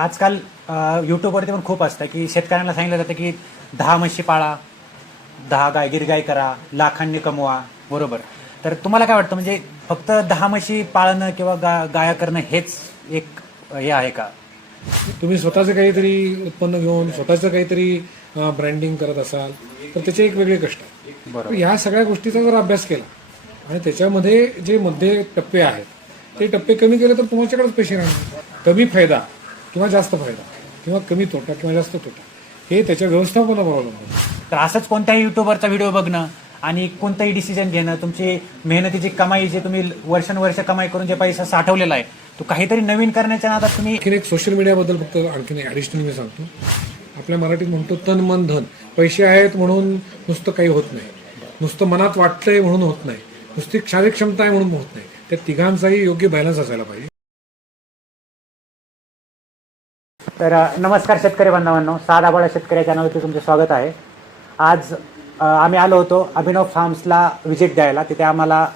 आजकाल यूट्यूबवरती पण खूप असतं की शेतकऱ्यांना सांगितलं जातं की 10 म्हशी पाळा, 10 गिरगाई करा, लाखांनी कमवा, बरोबर. तर तुम्हाला काय वाटतं, म्हणजे फक्त 10 म्हशी पाळणं किंवा गाया करणं हेच एक हे आहे का? तुम्ही स्वतःचं काहीतरी उत्पन्न घेऊन स्वतःचं काहीतरी ब्रँडिंग करत असाल तर त्याचे एक वेगळे कष्ट आहेत. बरोबर. तर ह्या सगळ्या गोष्टीचा जर अभ्यास केला आणि त्याच्यामध्ये जे मध्ये टप्पे आहेत ते टप्पे कमी केले तर तुमच्याकडेच पैसे राहणार. कमी फायदा किंवा जास्त फायदा किंवा कमी तोटा किंवा जास्त तोटा हे त्याच्या व्यवस्थापनावर अवलंबून आहे. तर असंच कोणत्याही युट्यूबरचा व्हिडिओ बघणं आणि कोणतंही डिसिजन घेणं, तुमची मेहनतीची कमाई, जे तुम्ही वर्षानुवर्ष कमाई करून जे पैसा साठवलेला आहे तो काहीतरी नवीन करण्याच्या नादात तुम्ही आणखीन एक सोशल मीडियाबद्दल फक्त आणखीन ॲडिशनल मी सांगतो. आपल्या मराठीत म्हणतो तन मन धन. पैसे आहेत म्हणून नुसतं काही होत नाही, नुसतं मनात वाटतंय म्हणून होत नाही, नुसती शारीरिक क्षमता आहे म्हणून होत नाही. त्या तिघांचाही योग्य बॅलन्स असायला पाहिजे. तर नमस्कार शेतकरी बांधवांनो, साधा बळा शेतकरी चॅनलवरती तुमचे स्वागत आहे. आज आम्ही आलो होतो अभिनव फार्म्सला व्हिजिट द्यायला. तिथे आम्हाला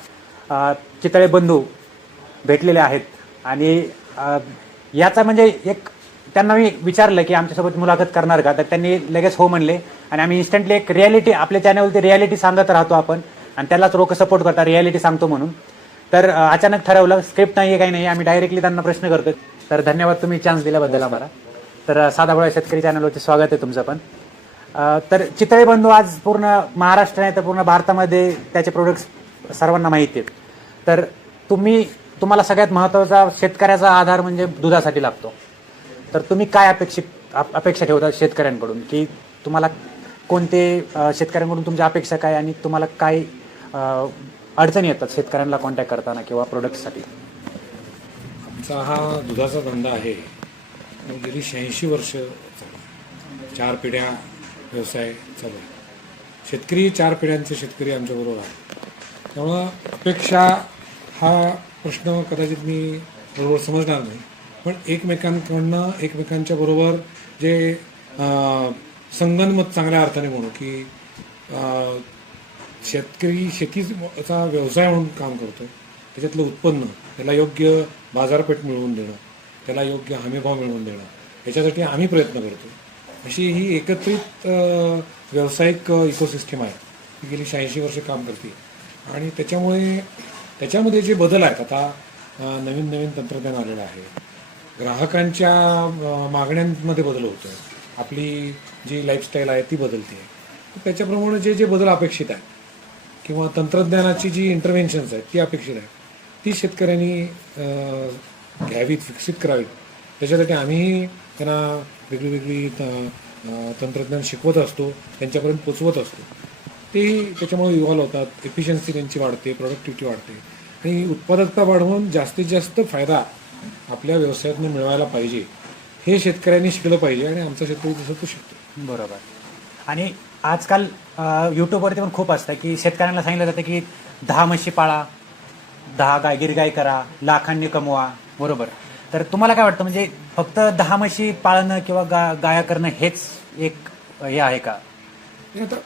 चितळे बंधू भेटलेले आहेत आणि याचा म्हणजे एक त्यांना मी विचारलं की आमच्यासोबत मुलाखत करणार का, तर त्यांनी लगेच हो म्हणले. आणि आम्ही इन्स्टंटली एक रियालिटी, आपल्या चॅनलवरती रियालिटी सांगत राहतो आपण आणि त्यालाच लोक सपोर्ट करतात, रियालिटी सांगतो म्हणून. तर अचानक ठरवलं, स्क्रिप्ट नाही आहे, काही नाही, आम्ही डायरेक्टली त्यांना प्रश्न करतो. तर धन्यवाद तुम्ही चान्स दिल्याबद्दल आम्हाला. तर साधा बळा शेतकरी चॅनलवरती स्वागत आहे तुमचं पण. तर चितळे बंधू आज पूर्ण महाराष्ट्र नाही तर पूर्ण भारतामध्ये त्याचे प्रोडक्ट्स सर्वांना माहिती आहेत. तर तुम्हाला सगळ्यात महत्त्वाचा शेतकऱ्याचा आधार म्हणजे दुधासाठी लागतो. तर तुम्ही काय अपेक्षा ठेवता शेतकऱ्यांकडून, की तुम्हाला कोणते शेतकऱ्यांकडून तुमच्या अपेक्षा काय आणि तुम्हाला काय अडचणी येतात शेतकऱ्यांना कॉन्टॅक्ट करताना किंवा प्रोडक्ट्ससाठी? आमचा हा दुधाचा धंदा आहे गेली 86 वर्ष चालू, 4 पिढ्या व्यवसाय चालू आहे. शेतकरी 4 पिढ्यांचे शेतकरी आमच्याबरोबर आहे. त्यामुळं अपेक्षा हा प्रश्न कदाचित मी बरोबर समजणार नाही, पण एकमेकांकडनं एकमेकांच्या बरोबर जे संगनमत चांगल्या अर्थाने म्हणू की शेतकरी शेतीचा व्यवसाय म्हणून काम करतो, त्याच्यातलं उत्पन्न त्याला योग्य बाजारपेठ मिळवून देणं, त्याला योग्य हमीभाव मिळवून देणं, याच्यासाठी आम्ही प्रयत्न करतो. अशी ही एकत्रित व्यावसायिक इकोसिस्टम आहे, ती गेली 86 वर्ष काम करते. आणि त्याच्यामध्ये जे बदल आहेत, आता नवीन नवीन तंत्रज्ञान आलेलं आहे, ग्राहकांच्या मागण्यांमध्ये बदल होतो आहे, आपली जी लाईफस्टाईल आहे ती बदलते आहे. त्याच्याप्रमाणे जे जे बदल अपेक्षित आहे किंवा तंत्रज्ञानाची जी इंटरव्हेन्शन्स आहेत ती अपेक्षित आहे, ती शेतकऱ्यांनी घ्यावीत, विकसित करावीत. त्याच्यासाठी आम्हीही त्यांना वेगळी तंत्रज्ञान शिकवत असतो, त्यांच्यापर्यंत पोचवत असतो. ते त्याच्यामुळे इव्हॉल्व होतात, एफिशियन्सी त्यांची वाढते, प्रोडक्टिव्हिटी वाढते आणि उत्पादकता वाढवून जास्तीत जास्त फायदा आपल्या व्यवसायातून मिळवायला पाहिजे, हे शेतकऱ्यांनी शिकलं पाहिजे आणि आमचा शेतकरी तसं तो शिकतो. बरोबर. आणि आजकाल यूट्यूबवरती पण खूप असतं की शेतकऱ्यांना सांगितलं जातं की 10 म्हशी पाळा, 10 गिरगाई करा, लाखांनी कमवा, बरोबर. तर तुम्हाला काय वाटतं, म्हणजे फक्त 10 म्हशी पाळणं किंवा गाया करणं हेच एक हे आहे का? आता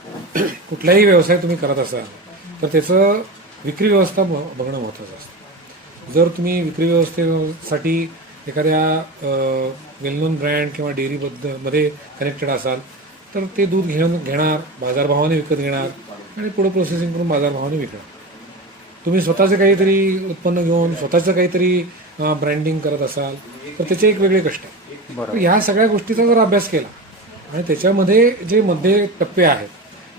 कुठलाही व्यवसाय तुम्ही करत असाल तर त्याचं विक्री व्यवस्था बघणं महत्त्वाचं असतं. जर तुम्ही विक्री व्यवस्थेसाठी एखाद्या वेल नोन ब्रँड किंवा डेअरीमध्ये कनेक्टेड असाल तर ते दूध घेणार, बाजारभावाने विकत घेणार आणि पुढे प्रोसेसिंग करून बाजारभावाने विकणार. तुम्ही स्वतःचं काहीतरी उत्पन्न घेऊन स्वतःचं काहीतरी ब्रँडिंग करत असाल तर त्याचे एक वेगळे कष्ट आहेत. बरोबर. तर ह्या सगळ्या गोष्टीचा जर अभ्यास केला आणि त्याच्यामध्ये जे मध्ये टप्पे आहेत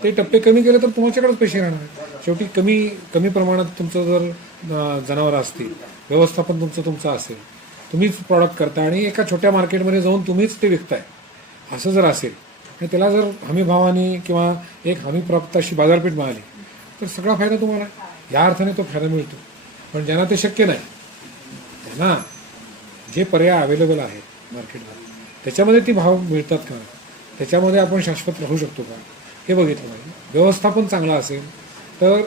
ते टप्पे कमी केले तर तुमच्याकडेच पैसे राहणार. शेवटी कमी प्रमाणात तुमचं जर जनावरं असतील, व्यवस्थापन तुमचं असेल, तुम्हीच प्रॉडक्ट करता आणि एका छोट्या मार्केटमध्ये जाऊन तुम्हीच ते विकताय, असं जर असेल आणि त्याला जर हमीभावाने किंवा एक हमीप्राप्त अशी बाजारपेठ मिळाली तर सगळा फायदा तुम्हाला, या अर्थाने तो फायदा मिळतो. पण ज्यांना ते शक्य नाही, त्यांना जे पर्याय अवेलेबल आहेत मार्केटमध्ये त्याच्यामध्ये ती भाव मिळतात का, त्याच्यामध्ये आपण शाश्वत राहू शकतो का, हे बघितलं पाहिजे. व्यवस्थापन चांगलं असेल तर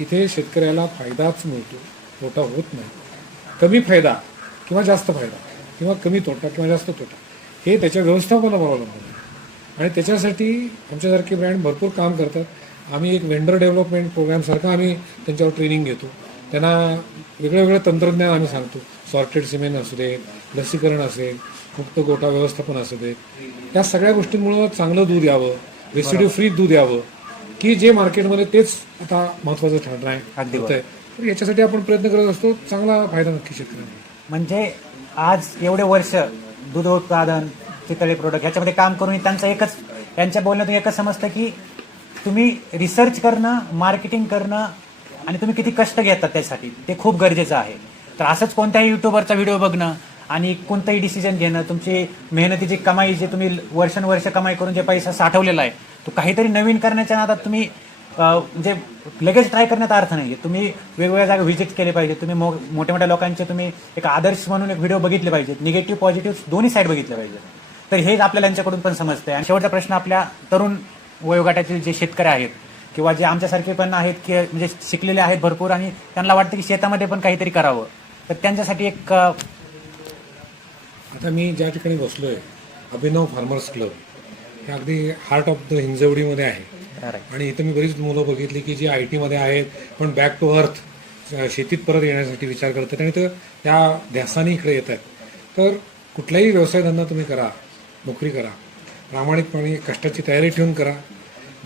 इथे शेतकऱ्याला फायदाच मिळतो, तोटा होत नाही. कमी फायदा किंवा जास्त फायदा किंवा कमी तोटा किंवा जास्त तोटा हे त्याच्या व्यवस्थापनावर अवलंबून आहे. आणि त्याच्यासाठी आमच्यासारखे ब्रँड भरपूर काम करतात. आम्ही एक व्हेंडर डेव्हलपमेंट प्रोग्रामसारखा आम्ही त्यांच्यावर ट्रेनिंग घेतो, त्यांना वेगळं तंत्रज्ञान आम्ही सांगतो. सॉर्टेड सिमेंट असू दे, लसीकरण असेल, मुक्त गोठा व्यवस्थापन असू दे, या सगळ्या गोष्टींमुळं चांगलं दूध यावं, रेसिड्यू फ्री दूध यावं, की जे मार्केटमध्ये तेच आता महत्त्वाचं ठरणार अगदी आहे. तर याच्यासाठी आपण प्रयत्न करत असतो. चांगला फायदा नक्की शेतकऱ्यांना. म्हणजे आज एवढे वर्ष दूध उत्पादन, चितळे प्रोडक्ट ह्याच्यामध्ये काम करून यांच्या बोलण्यातून एकच समजतं की तुम्ही रिसर्च करणं, मार्केटिंग करणं आणि तुम्ही किती कष्ट घेतात त्यासाठी ते खूप गरजेचं आहे. तर असंच कोणत्याही युट्यूबरचा व्हिडिओ बघणं आणि कोणतंही डिसिजन घेणं, तुमची मेहनतीची कमाई, जे तुम्ही वर्षानुवर्ष कमाई करून जे पैसा साठवलेला आहे तो काहीतरी नवीन करण्याच्या नादात तुम्ही म्हणजे लगेच ट्राय करण्यात अर्थ नाही आहे. तुम्ही वेगवेगळ्या जागा व्हिजिट केले पाहिजे. तुम्ही मोठ्या मोठ्या लोकांचे तुम्ही एक आदर्श म्हणून एक व्हिडिओ बघितले पाहिजेत. निगेटिव्ह पॉझिटिव्ह दोन्ही साईड बघितले पाहिजे. तर हेच आपल्याला यांच्याकडून पण समजतंय. आणि शेवटचा प्रश्न आपल्या तरुण वयोगटातील जे शेतकरी आहेत किंवा जे आमच्यासारखे पण आहेत की म्हणजे शिकलेले आहेत भरपूर आणि त्यांना वाटतं की शेतामध्ये पण काहीतरी करावं, तर त्यांच्यासाठी एक आता मी ज्या ठिकाणी बसलोय, अभिनव फार्मर्स क्लब, हे अगदी हार्ट ऑफ द हिंजवडीमध्ये आहे. आणि इथं मी बरीच मुलं बघितली की जी IT मध्ये आहेत पण बॅक टू अर्थ शेतीत परत येण्यासाठी विचार करतात आणि तर त्या ध्यासाने इकडे येत आहेत. तर कुठलाही व्यवसाय धंदा तुम्ही करा, नोकरी करा, प्रामाणिकपणे कष्टाची तयारी ठेवून करा.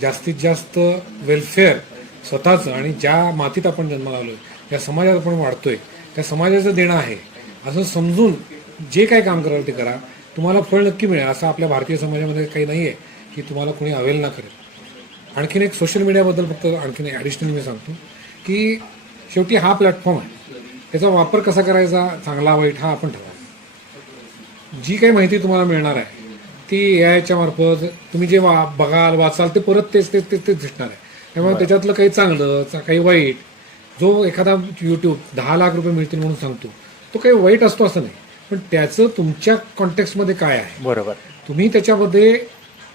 जास्तीत जास्त वेलफेअर स्वतःचं आणि ज्या मातीत आपण जन्माला आलोय, ज्या समाजात आपण वाढतोय, त्या समाजाचं देणं आहे असं समजून जे काय काम कराल ते करा. तुम्हाला फळ नक्की मिळेल. असं आपल्या भारतीय समाजामध्ये काही नाही आहे की तुम्हाला कोणी अवेल ना करेल. आणखीन एक सोशल मीडियाबद्दल फक्त आणखीन ॲडिशनल मी सांगतो की शेवटी हा प्लॅटफॉर्म आहे, त्याचा वापर कसा करायचा, चांगला वाईट हा आपण ठरवा. जी काही माहिती तुम्हाला मिळणार आहे ती AIच्या मार्फत तुम्ही जे बघाल, वाचाल ते परत तेच दिसणार आहे. त्यामुळे त्याच्यातलं काही चांगलं, काही वाईट, जो एखादा YouTube 10 लाख रुपये मिळतील म्हणून सांगतो तो काही वाईट असतो असं नाही, पण त्याचं तुमच्या कॉन्टेक्स्टमध्ये काय आहे, बरोबर, तुम्ही त्याच्यामध्ये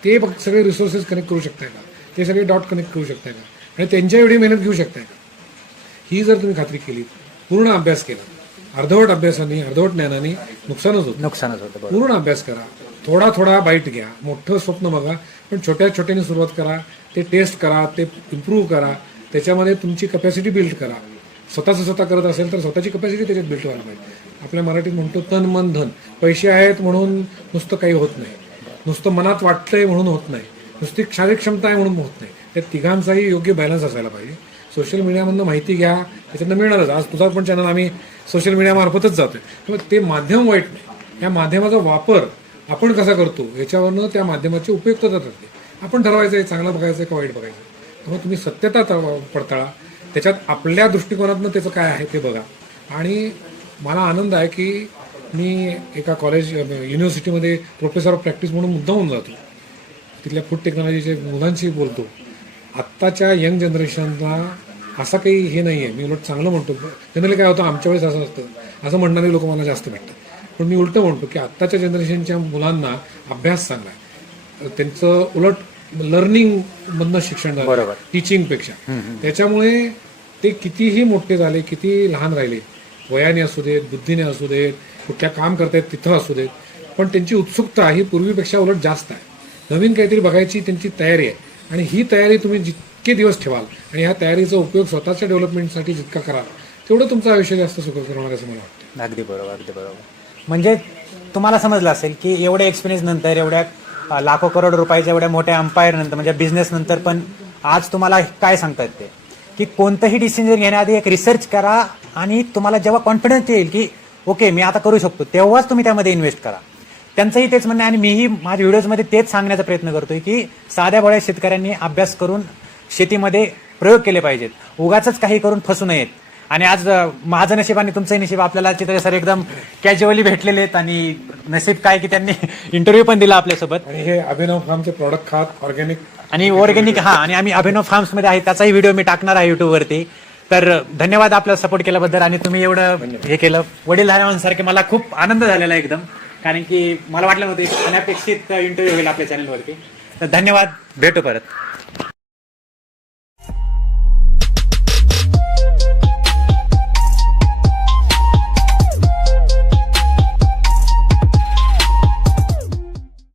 ते सगळे रिसोर्सेस कनेक्ट करू शकताय का, ते सगळे डॉट कनेक्ट करू शकताय का आणि त्यांच्या एवढी मेहनत घेऊ शकताय का, ही जर तुम्ही खात्री केली, पूर्ण अभ्यास केला, अर्धवट अभ्यासाने अर्धवट ज्ञानाने नुकसानच होतं. पूर्ण अभ्यास करा, थोडा बाईट घ्या, मोठं स्वप्न बघा, पण छोट्याने सुरुवात करा, ते टेस्ट करा, ते इम्प्रूव्ह करा, त्याच्यामध्ये तुमची कपॅसिटी बिल्ड करा. स्वतः करत असेल तर स्वतःची कपॅसिटी त्याच्यात बिल्ड व्हायला पाहिजे. आपल्या मराठीत म्हणतो तन मन धन. पैसे आहेत म्हणून नुसतं काही होत नाही, नुसतं मनात वाटतंय म्हणून होत नाही, नुसती शारीरिक क्षमता आहे म्हणून होत नाही. त्या तिघांचाही योग्य बॅलन्स असायला पाहिजे. सोशल मीडियामधनं माहिती घ्या, त्याच्यातनं मिळणारच. आज तुझा पण चॅनल आम्ही सोशल मीडियामार्फतच जातोय. त्यामुळे ते माध्यम वाईट नाही, या माध्यमाचा वापर आपण कसा करतो याच्यावरनं त्या माध्यमाची उपयुक्तता ठरते. आपण ठरवायचं आहे चांगलं बघायचं का वाईट बघायचं. त्यामुळे तुम्ही सत्यता पडताळा, त्याच्यात आपल्या दृष्टिकोनातनं त्याचं काय आहे ते बघा. आणि मला आनंद आहे की मी एका युनिव्हर्सिटीमध्ये प्रोफेसर ऑफ प्रॅक्टिस म्हणून मुद्दा होऊन जातो, तिथल्या फूड टेक्नॉलॉजीच्या मुलांशी बोलतो. आत्ताच्या यंग जनरेशनला असं काही हे नाही आहे. मी उलट चांगलं म्हणतो. जनरली काय होतं, आमच्या वेळेस असं असतं असं म्हणणारे लोक मला जास्त भेटतात, पण मी उलटं म्हणतो की आत्ताच्या जनरेशनच्या मुलांना अभ्यास चांगला आहे, त्यांचं उलट लर्निंग मधनं शिक्षण झालं टीचिंगपेक्षा. त्याच्यामुळे ते कितीही मोठे झाले, किती लहान राहिले, वयाने असू देत, बुद्धीने असू देत, कुठल्या काम करतायत तिथं असू देत, पण त्यांची उत्सुकता ही पूर्वीपेक्षा उलट जास्त आहे. नवीन काहीतरी बघायची त्यांची तयारी आहे. आणि ही तयारी तुम्ही जितके दिवस ठेवाल आणि ह्या तयारीचा उपयोग स्वतःच्या डेव्हलपमेंटसाठी जितका कराल तेवढं तुमचं आयुष्य जास्त सुखकर होणार असं मला वाटतं. अगदी बरोबर. म्हणजे तुम्हाला समजलं असेल की एवढ्या एक्सपिरियन्स नंतर, एवढ्या लाखो करोड रुपयाच्या एवढ्या मोठ्या अंपायर नंतर, म्हणजे बिझनेस नंतर पण आज तुम्हाला काय सांगतात ते की कोणतंही डिसिजन घेण्याआधी एक रिसर्च करा आणि तुम्हाला जेव्हा कॉन्फिडन्स येईल की ओके मी आता करू शकतो, तेव्हाच तुम्ही त्यामध्ये इन्व्हेस्ट करा. त्यांचंही तेच म्हणणं आहे आणि मीही माझ्या व्हिडिओजमध्ये तेच सांगण्याचा प्रयत्न करतोय की साध्या भोळ्या शेतकऱ्यांनी अभ्यास करून शेतीमध्ये प्रयोग केले पाहिजेत, उगाच काही करून फसू नयेत. आणि आज माझं नशीब आणि तुमचंही नशीब, आपल्याला चितळे सर एकदम कॅज्युअली भेटलेले आहेत आणि नशीब काय की त्यांनी इंटरव्ह्यू पण दिला आपल्यासोबत. आणि हे अभिनव फार्मचे प्रॉडक्ट खात ऑर्गॅनिक आणि आम्ही अभिनव फार्म्समध्ये आहे, त्याचाही व्हिडिओ मी टाकणार आहे युट्यूबवरती. तर धन्यवाद आपला सपोर्ट केल्याबद्दल आणि तुम्ही एवढं हे केलं. वडीलधाऱ्यांसारखे मला खूप आनंद झालेला एकदम, कारण की मला वाटलं नव्हतं अनपेक्षित इंटरव्ह्यू होईल आपल्या चॅनलवरती. तर धन्यवाद, भेटू परत.